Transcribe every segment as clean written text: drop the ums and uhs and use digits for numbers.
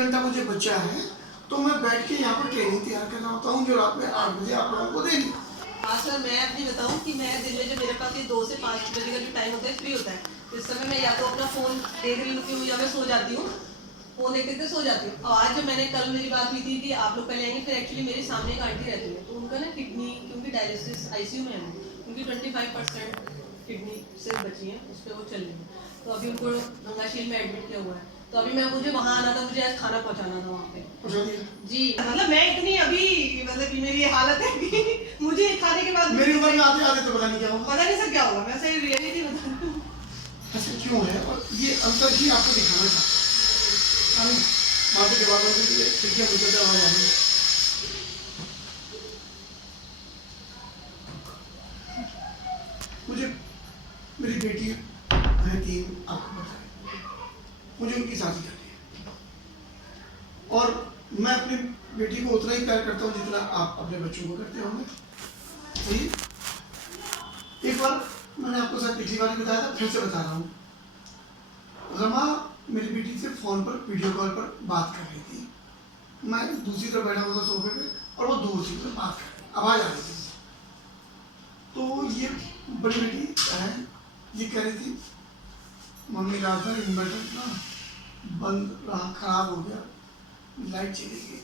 घंटा मुझे बचा है तो मैं बैठ के यहाँ पर ट्रेनिंग तैयार करना होता हूँ जो रात में 8 बजे आप लोगों को देनी। हाँ सर, मैं अपनी बताऊँ कि मैं दिन में जब मेरे पास ये 2 से 5 बजे का जो टाइम होता है फ्री होता है, तो इस समय मैं या तो अपना फ़ोन देख रही होती हूँ या मैं सो जाती हूँ, फ़ोन देखते देखते सो जाती हूँ। और आज जो मैंने कल मेरी बात हुई थी कि आप लोग पहले आएंगे, फिर एक्चुअली मेरे सामने एक आंटी रहती है, तो उनका ना किडनी, क्योंकि डायलिसिस ICU में है, उनकी 25% किडनी सिर्फ बची है, उस पर वो चल रही है, तो अभी उनको गंगाशील में एडमिट किया हुआ है। तो अभी मुझे वहाँ आना था, मुझे आज खाना पहुँचाना था वहाँ पे जी। मतलब मैं इतनी अभी मतलब कि मेरी हालत है कि मुझे खाने के बाद मेरी उम्र में आते आते तो पता नहीं क्या होगा, पता नहीं सर क्या होगा, मैं सही रियलिटी बता रही हूँ। ऐसे क्यों है और ये अंतर ही आपको दिखाना चाहता हूँ। माता के बाबा के लिए खिड़कियाँ बुझा आवाज आ रही है। मुझे मेरी बेटी है 3, आपको पता है, मुझे उनकी शादी करनी है और मैं अपनी बेटी को उतना ही प्यार करता हूँ जितना आप अपने बच्चों को करते होंगे। सही। एक बार मैंने आपको शायद पिछली बार बताया था, फिर से बता रहा हूँ। रमा मेरी बेटी से फोन पर वीडियो कॉल पर बात कर रही थी, मैं दूसरी तरफ बैठा हुआ था सोफे पे और वो दूसरी तरफ बात कर रही, आवाज आ रही थी। तो ये बड़ी बेटी है, ये कह रही थी मम्मी रात भर इन्वर्टर ना बंद रहा, खराब हो गया, लाइट चली गई,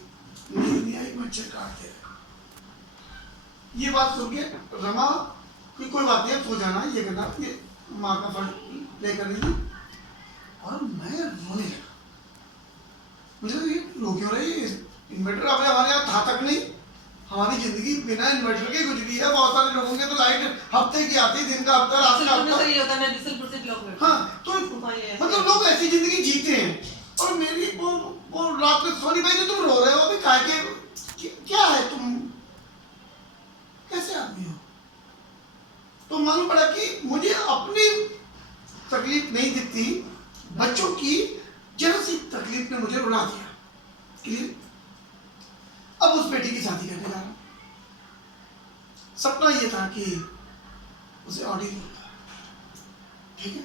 नींद नहीं आई, मच्छर काटते रहे। ये बात सुन के रमा कि कोई बात नहीं, सो जाना, ये करना, ये माँ का फर्ज प्ले कर रही थी और मैं रोने लगा। मुझे ये रो क्यों रही है, इन्वर्टर अब हमारे यहाँ था तक नहीं, हमारी जिंदगी बिना इन्वर्टर के गुजरी है। बहुत सारे लोगों के तो लाइट हफ्ते की आती है, दिन का हफ्ता, रात का हफ्ता। हाँ, तो मतलब लोग ऐसी जिंदगी जीते हैं और मेरी वो रात में सो नहीं पाई, तो तुम रो रहे हो अभी काहे के, क्या है, तुम कैसे आदमी हो? तो मालूम पड़ा कि मुझे अपनी तकलीफ नहीं दिखती, बच्चों की जरा सी तकलीफ ने मुझे रुला दिया। क्लियर? अब उस बेटी की शादी करने जा रहा हूं। सपना ये था कि उसे ऑडी दूंगा, ठीक है?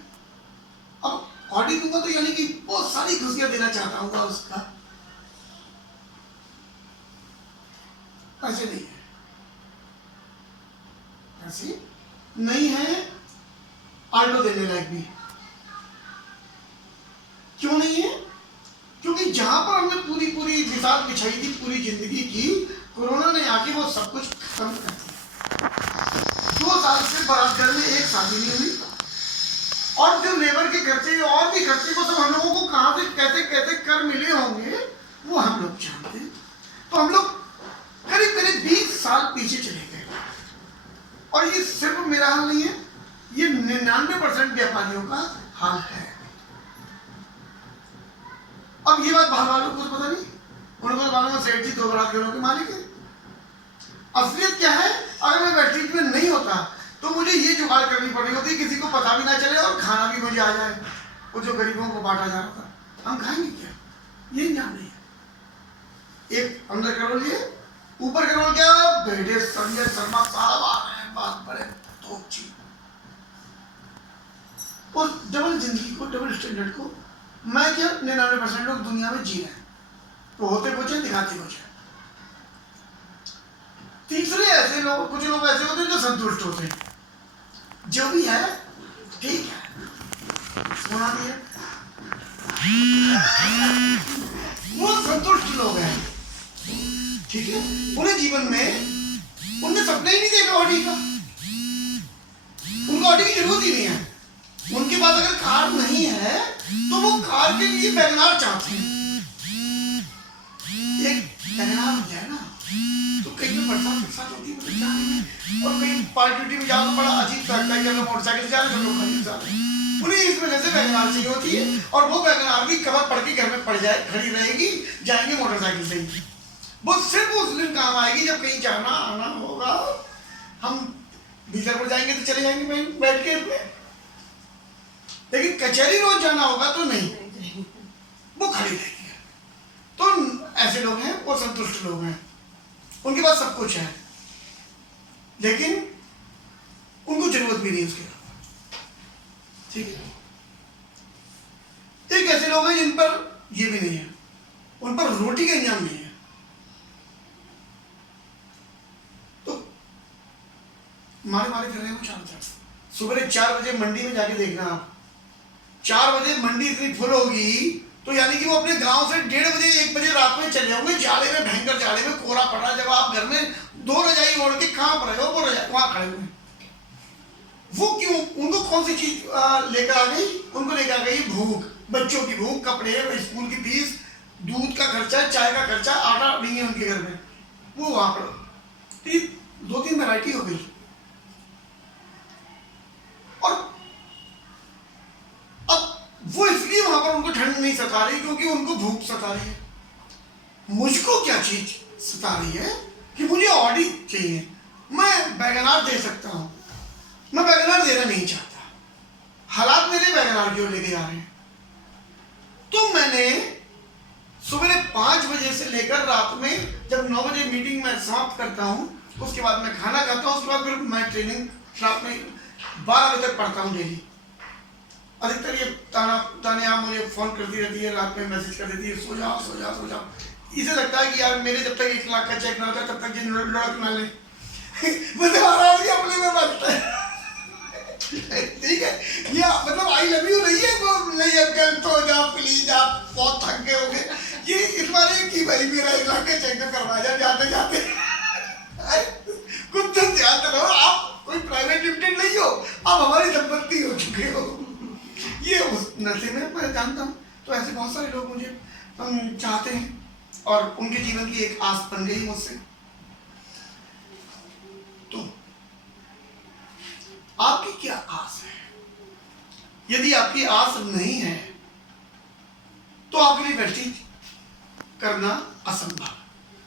अब ऑडी दूंगा तो यानी कि बहुत सारी खुशियां देना चाहता हूँ उसका, पैसे नहीं है, पैसे नहीं है आल्टो देने लायक भी। क्यों नहीं है? क्योंकि जहां पर हमने पूरी बिसात बिछाई थी पूरी जिंदगी की, कोरोना ने आके वो सब कुछ खत्म कर दिया। 2 साल से बारात घर में एक शादी नहीं हुई और जो लेबर के खर्चे और भी खर्चे को सब हम लोगों को कहां से कैसे कैसे कर मिले होंगे वो हम लोग जानते हैं। तो हम लोग करीब 20 साल पीछे चले गए और ये सिर्फ मेरा हाल नहीं है, ये 99% व्यापारियों का हाल है। अब ये बात बाहर वालों को कुछ पता नहीं, उनको तो मालूम है सेठ जी 2 बारात घरों के मालिक है। असलियत क्या है, अगर मैं वेस्टिज में नहीं होता तो मुझे ये जुगाड़ करनी पड़ रही होती, किसी को पता भी ना चले और खाना भी मुझे आ जाए। वो जो गरीबों को बांटा जा रहा था, हम खाएंगे क्या, ये इंतजाम नहीं है। एक अंदर करोल लिए, ऊपर करोल क्या, बेटे संजय शर्मा साहब आ रहे हैं, बात बड़े तो अच्छी और डबल जिंदगी को, डबल स्टैंडर्ड को मैं क्या 99% लोग दुनिया में जी रहे हैं, तो होते कुछ है, दिखाते कुछ है। तीसरे ऐसे लोग, कुछ लोग ऐसे होते हैं जो संतुष्ट होते हैं, जो भी है ठीक है, सुना दिया, वो संतुष्ट लोग हैं, ठीक है। उन्हें जीवन में उनने सपना ही नहीं देखा ऑडी का, उनको ऑडी की जरूरत ही नहीं है। उनके पास अगर कार नहीं है तो वो कार के लिए वैगनार चाहते हैं। एक वैगनार हो जाए ना तो कहीं पे बरसात होती है और कहीं पार्टी में जाओ तो बड़ा अजीब लगता है कि अगर मोटरसाइकिल से जा रहे हैं तो लोग खरीद जा रहे हैं। उन्हें इस वजह से वैगनार चाहिए होती है और वो वैगनार भी कवर पड़ के घर में पड़ जाए, खड़ी रहेगी, जाएंगे मोटरसाइकिल से ही। वो सिर्फ उस दिन काम आएगी जब कहीं जाना आना होगा, हम डीजल पर जाएंगे तो चले जाएंगे बैठ के, लेकिन कचहरी रोज जाना होगा तो नहीं, वो खड़ी रहेगी। तो ऐसे लोग हैं, वो संतुष्ट लोग हैं, उनके पास सब कुछ है लेकिन उनको जरूरत भी नहीं उसके, ठीक है। एक ऐसे लोग हैं जिन पर ये भी नहीं है, उन पर रोटी का इंतजाम नहीं है। तो मारे मारे कर रहे हैं वो चारों तरफ। सुबह 4 बजे मंडी में जाके देखना आप, 4 बजे मंडी इतनी फुल होगी तो यानी कि वो अपने गांव से 1:30 बजे 1 बजे रात में चले होंगे, जाड़े में, भयंकर जाड़े में, कोहरा पड़ा, जब आप घर में 2 रजाई ओढ़ के कहाँ पर रहे हो, वो रजाई वहां खड़े हुए। वो क्यों? उनको कौन सी चीज लेकर आ गई? उनको लेकर आ गई भूख, बच्चों की भूख, कपड़े, स्कूल की फीस, दूध का खर्चा, चाय का खर्चा, आटा नहीं है उनके घर में, वो वहां पर 2-3 वैरायटी हो गई। और अब वो इसलिए वहां पर उनको ठंड नहीं सता रही क्योंकि उनको भूख सता रही है। मुझको क्या चीज सता रही है कि मुझे ऑडी चाहिए, मैं बैगनार दे सकता हूं, मैं बैगनार देना नहीं चाहता, हालात मेरे बैगनार की ओर लेके जा रहे हैं। तो मैंने सुबह 5 बजे से लेकर रात में जब 9 बजे मीटिंग में समाप्त करता हूं, उसके बाद मैं खाना खाता हूं, उसके बाद फिर मैं ट्रेनिंग रात में 12 बजे तक पढ़ता हूं डेली। अधिकतर ये ताने आप मुझे फोन करती रहती है, रात में मैसेज कर देती है, सो जाओ सो जाओ सो जाओ। इसे लगता है कि यार मेरे जब तक 1 लाख का चेक ना होता तब तक ये लड़क ना ले मतलब आराम से अपने में बचता है ठीक है, ये मतलब आई लव यू नहीं है वो, नहीं अंकल तो जाओ प्लीज, आप बहुत थक गए होंगे, ये इस बारे की भाई मेरा 1 लाख का चेक तो करवा जाए जाते जाते कुछ तो ध्यान रखो, आप कोई प्राइवेट लिमिटेड नहीं हो, आप हमारी संपत्ति हो चुके हो। ये उस नशे में मैं जानता हूँ। तो ऐसे बहुत सारे लोग मुझे चाहते हैं और उनके जीवन की एक आस बन गई मुझसे। तो आपकी क्या आस है? यदि आपकी आस नहीं है तो आपके लिए वेस्टेज करना असंभव।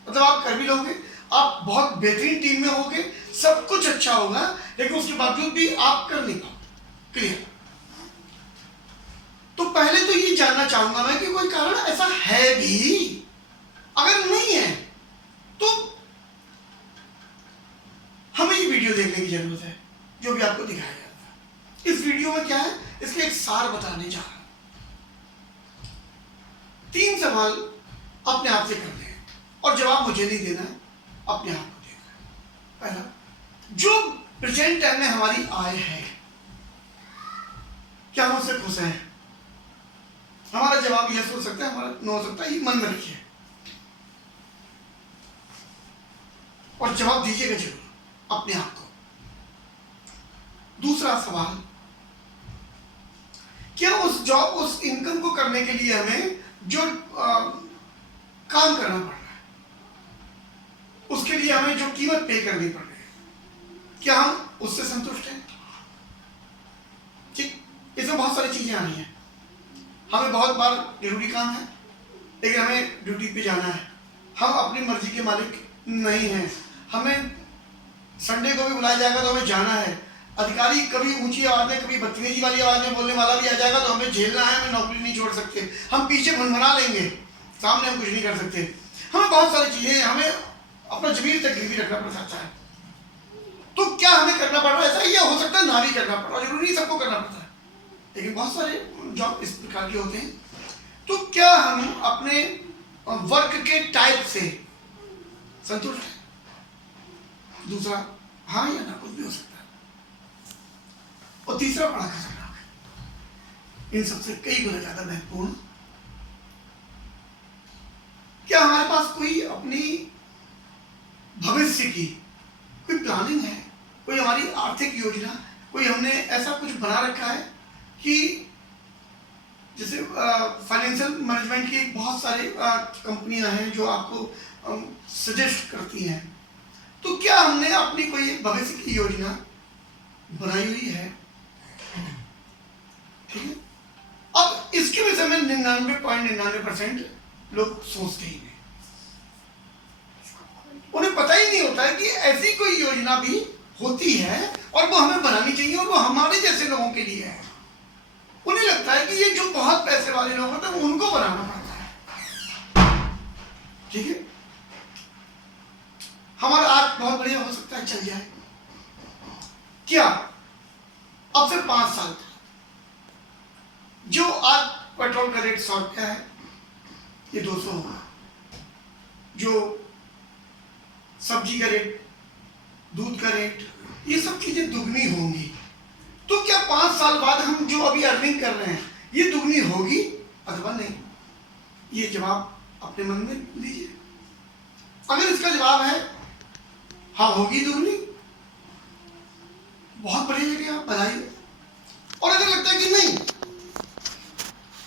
मतलब आप कर भी लोगे, आप बहुत बेहतरीन टीम में होगे, सब कुछ अच्छा होगा, लेकिन उसके बावजूद भी आप कर नहीं पाओगे। क्लियर? तो पहले तो ये जानना चाहूंगा मैं कि कोई कारण ऐसा है भी, अगर नहीं है तो हमें ये वीडियो देखने की जरूरत है जो भी आपको दिखाया जाता है। इस वीडियो में क्या है, इसके एक सार बताने जा रहा हूं। 3 सवाल अपने आप से करने हैं और जवाब मुझे नहीं देना है, अपने आप को देना है। पहला, जो प्रेजेंट टाइम में हमारी आय है, क्या हम उससे खुश हैं? हमारा जवाब यस हो सकता है, हमारा नो हो सकता है, ये मन में रखिए और जवाब दीजिएगा जरूर अपने आप को। दूसरा सवाल, क्या उस जॉब, उस इनकम को करने के लिए हमें जो काम करना पड़ रहा है, उसके लिए हमें जो कीमत पे करनी पड़ रही है, क्या हम उससे संतुष्ट हैं? ठीक, इसमें बहुत सारी चीजें आ रही हैं। हमें बहुत बार जरूरी काम है लेकिन हमें ड्यूटी पे जाना है, हम अपनी मर्जी के मालिक नहीं हैं, हमें संडे को भी बुलाया जाएगा तो हमें जाना है, अधिकारी कभी ऊंची आवाज में, कभी बदतमीजी वाली आवाज में बोलने वाला भी आ जाएगा तो हमें झेलना है, हमें नौकरी नहीं छोड़ सकते, हम पीछे भनभना लेंगे, सामने हम कुछ नहीं कर सकते। हमें बहुत सारी चीजें, हमें अपना जमीन तक गिरवी रखना पड़ सकता है। तो क्या हमें करना पड़ रहा है ऐसा? ये हो सकता है ना भी करना पड़ रहा है, जरूरी नहीं सबको करना पड़ता है, लेकिन बहुत सारे जॉब इस प्रकार के होते हैं। तो क्या हम अपने वर्क के टाइप से संतुष्ट हैं? दूसरा, हाँ या ना, कुछ भी हो सकता है। और तीसरा बड़ा खतरनाक है, इन सबसे कई गुना ज्यादा महत्वपूर्ण, क्या हमारे पास कोई अपनी भविष्य की कोई प्लानिंग है, कोई हमारी आर्थिक योजना, कोई हमने ऐसा कुछ बना रखा है कि जैसे फाइनेंशियल मैनेजमेंट की बहुत सारी कंपनियां हैं जो आपको सजेस्ट करती हैं, तो क्या हमने अपनी कोई भविष्य की योजना बनाई हुई है? ठीक है। अब इसके विषय में 99.99% लोग सोचते ही नहीं, उन्हें पता ही नहीं होता है कि ऐसी कोई योजना भी होती है और वो हमें बनानी चाहिए और वो हमारे जैसे लोगों के लिए है। उन्हें लगता है कि ये जो बहुत पैसे वाले लोग होते हैं उनको बनाना पड़ता है। ठीक है, हमारा आज बहुत बढ़िया हो सकता है, चल जाए। क्या अब से 5 साल जो आज पेट्रोल का रेट 100 रुपया है, ये 200 होगा। जो सब्जी का रेट, दूध का रेट, ये सब चीजें दुगनी होंगी। तो क्या 5 साल बाद हम जो अभी अर्निंग कर रहे हैं ये दुगनी होगी अथवा नहीं? ये जवाब अपने मन में लीजिए। अगर इसका जवाब है हाँ होगी दुगनी, बहुत बढ़िया जगह आप बधाई। और अगर लगता है कि नहीं,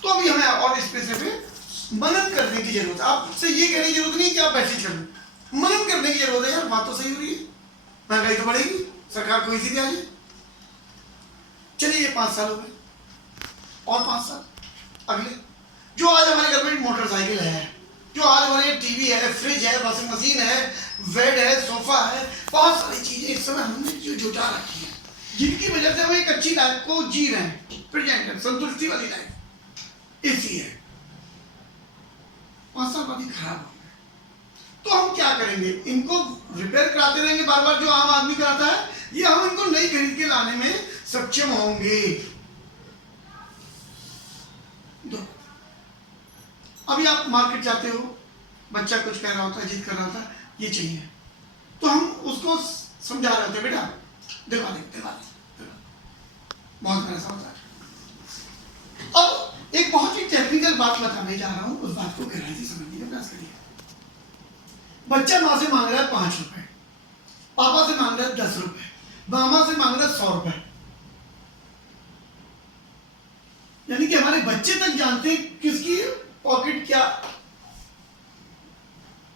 तो अभी हमें और इस पैसे पे मनन करने की जरूरत है। आपसे ये कहने की जरूरत नहीं कि आप पैसे कर लो, मनन करने की जरूरत है। यार बात तो सही हो रही है, महंगाई तो बढ़ेगी, सरकार कोई सी भी आ जाए। चलिए ये 5 साल हो गए, और 5 साल अगले। जो आज हमारे घर में मोटरसाइकिल है, जो आज हमारे टीवी है, फ्रिज है, वॉशिंग मशीन है, बेड है, सोफा है, बहुत सारी चीजें इस समय हमने जो जुटा रखी है, जिनकी वजह से हम एक अच्छी लाइफ को जी रहे हैं, प्रेजेंट संतुष्टि वाली लाइफ। एसी है, 5 साल बाद ही खराब हो गए, तो हम क्या करेंगे? इनको रिपेयर कराते रहेंगे बार बार, जो आम आदमी कराता है, ये हम इनको नई खरीद के लाने में सक्षम होंगे? दो। अभी आप मार्केट जाते हो, बच्चा कुछ कह रहा होता है, जिद कर रहा होता है, ये चाहिए, तो हम उसको समझा रहे होते हैं, बेटा दिलवा दे, बहुत मेरा समझ आ रहा। अब एक बहुत ही टेक्निकल बात बताने जा रहा हूं, उस बात को गहराई से समझने का प्रयास करिए। बच्चा माँ से मांग रहा है 5 रुपए, पापा से मांग रहा है 10 रुपए, मामा से मांग रहा है 100 रुपए। यानी कि हमारे बच्चे तक जानते हैं किसकी पॉकेट क्या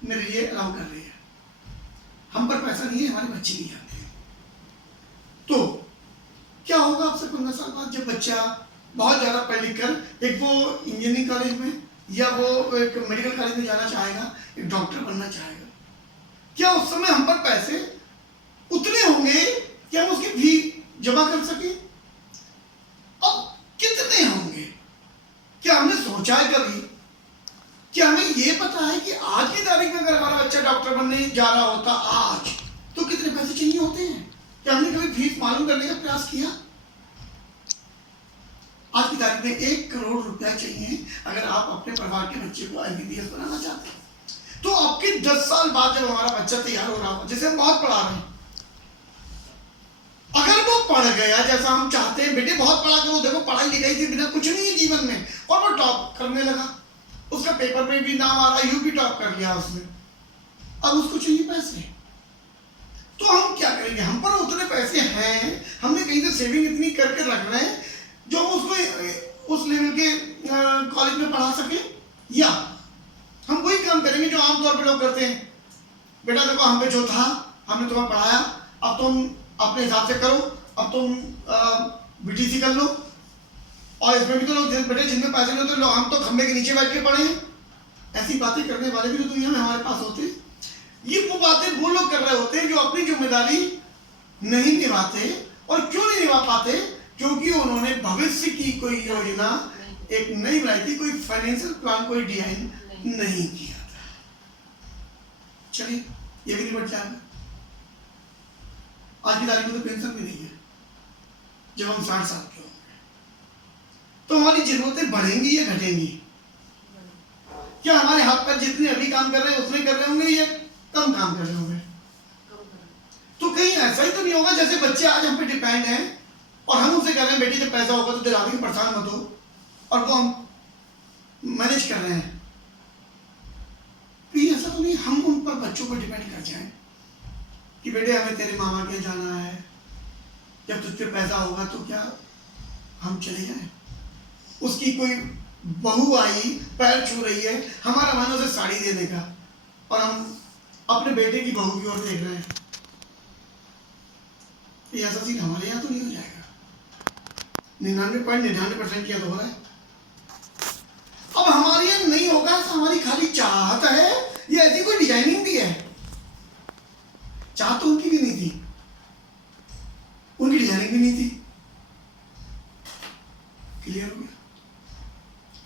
मेरे लिए अलाउ कर रही है। हम पर पैसा नहीं है, हमारे बच्चे नहीं जानते हैं। तो क्या होगा आपसे 15 साल बाद, जब बच्चा बहुत ज्यादा पढ़ लिख कर एक वो इंजीनियरिंग कॉलेज में या वो एक मेडिकल कॉलेज में जाना चाहेगा, एक डॉक्टर बनना चाहेगा, क्या उस समय हम पर पैसे उतने होंगे कि हम उसकी फी जमा कर सके? अब कितने होंगे? क्या हमने सोचा है कभी? क्या हमें ये पता है कि आज की तारीख में अगर हमारा बच्चा डॉक्टर बनने जा रहा होता आज, तो कितने पैसे चाहिए होते हैं? क्या हमने कभी फीस मालूम करने का प्रयास किया? आज की तारीख में 1 करोड़ रुपया चाहिए अगर आप अपने परिवार के बच्चे को MBBS बनाना चाहते हैं। तो आपके 10 साल बाद जब हमारा बच्चा तैयार हो रहा हो, जिसे हम बहुत पढ़ा रहे हैं, अगर वो पढ़ गया जैसा हम चाहते हैं, बेटे बहुत पढ़ा करो, देखो पढ़ाई लिखाई से बिना कुछ नहीं है जीवन में, और वो टॉप करने लगा, उसका पेपर में भी नाम आ रहा, यू भी टॉप कर लिया उसने, अब उसको चाहिए पैसे, तो हम क्या करेंगे? हम पर उतने पैसे हैं, हमने कहीं से सेविंग इतनी करके रख रहे हैं जो हम उसको उस लेवल के कॉलेज में पढ़ा सके, या हम वही काम करेंगे जो आमतौर पर लोग करते हैं, बेटा देखो हम पे जो था हमने तुम्हें पढ़ाया, अब तुम अपने हिसाब से करो, अब तुम BTC कर लो, और इसमें भी तो लोग बेटे जिनमें पैसे नहीं होते, लोग हम तो खंबे के नीचे बैठ के पढ़े हैं। ऐसी बातें करने वाले भी तो दुनिया में हमारे पास होते हैं। ये वो बातें वो लोग कर रहे होते हैं जो अपनी जिम्मेदारी नहीं निभाते, और क्यों नहीं निभा पाते? क्योंकि उन्होंने भविष्य की कोई योजना एक नई बनाई थी, कोई फाइनेंशियल प्लान, कोई डिजाइन नहीं किया था। चलिए ये भी निपट जाएगा। आज की तारीख में तो पेंशन भी नहीं है। जब हम 60 साल के होंगे तो हमारी जरूरतें बढ़ेंगी या घटेंगी? क्या हमारे हाथ पर जितने अभी काम कर रहे हैं उतने कर रहे होंगे या कम काम कर रहे होंगे? तो कहीं ऐसा ही तो नहीं होगा जैसे बच्चे आज हम पे डिपेंड हैं और हम उनसे कह रहे हैं बेटी जब पैसा होगा तो दिला देंगे, परेशान मत हो, और वो हम मैनेज कर रहे हैं। तो ऐसा तो नहीं हम उन पर बच्चों पर डिपेंड कर जाएं कि बेटे हमें तेरे मामा के जाना है, जब तुझ पे पैसा होगा तो क्या हम चले जाएं? उसकी कोई बहू आई पैर छू रही है, हमारा मन उसे साड़ी देने का, और हम अपने बेटे की बहू की ओर देख रहे हैं। ये ऐसा सीन हमारे यहाँ तो नहीं हो जाएगा। 99.99% क्या तो हो रहा है। अब हमारे यहाँ नहीं होगा ऐसा, हमारी खाली चाहत है, ये ऐसी कोई डिजाइनिंग भी है। चाहत तो उनकी भी नहीं थी, उनकी डिजाइनिंग भी नहीं थी। क्लियर हो गया?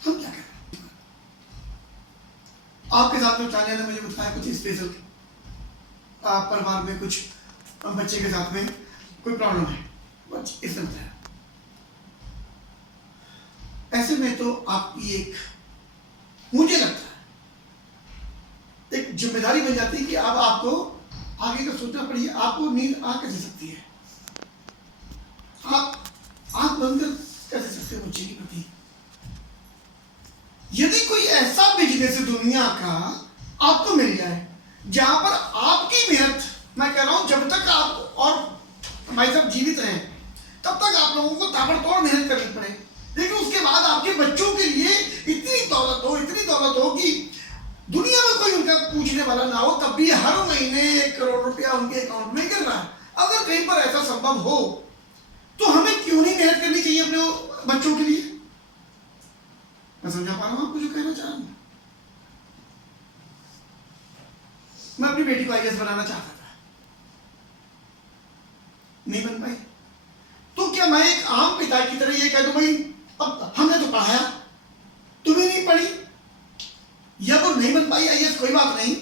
हम क्या करें? आपके साथ में तानिया ने मुझे बताया कुछ स्पेशल परिवार में कुछ बच्चे के साथ में कोई प्रॉब्लम है, इसने बताया। ऐसे में तो आपकी एक, मुझे लगता है जिम्मेदारी बन जाती है कि अब आपको आगे का सोचना पड़ेगा। आपको नींद आ कैसे सकती है? आप आंख बंद कर कैसे सकते हो बच्चे के प्रति? यदि कोई ऐसा बिजनेस दुनिया का आपको मिल जाए जहां पर आपकी मेहनत, मैं कह रहा हूं जब तक आप और हमारे साथ जीवित हैं तब तक आप लोगों को ताबड़तोड़ मेहनत करनी पड़े, लेकिन उसके बाद आपके बच्चों के लिए इतनी दौलत हो कि दुनिया में कोई उनका पूछने वाला ना हो, तब भी हर महीने 1 करोड़ रुपया उनके अकाउंट में गिर रहा है। अगर कहीं पर ऐसा संभव हो तो हमें क्यों नहीं मेहनत करनी चाहिए अपने बच्चों के लिए? मैं समझा पा रहा हूं आपको जो कहना चाह रहा हूं। मैं अपनी बेटी को आईएएस बनाना चाहता था, नहीं बन पाई, तो क्या मैं एक आम पिता की तरह ये कह दूं भाई अब हमने तो पढ़ाया, तुम्हें नहीं पढ़ी, या वो नहीं बन पाई आईएएस, कोई बात नहीं,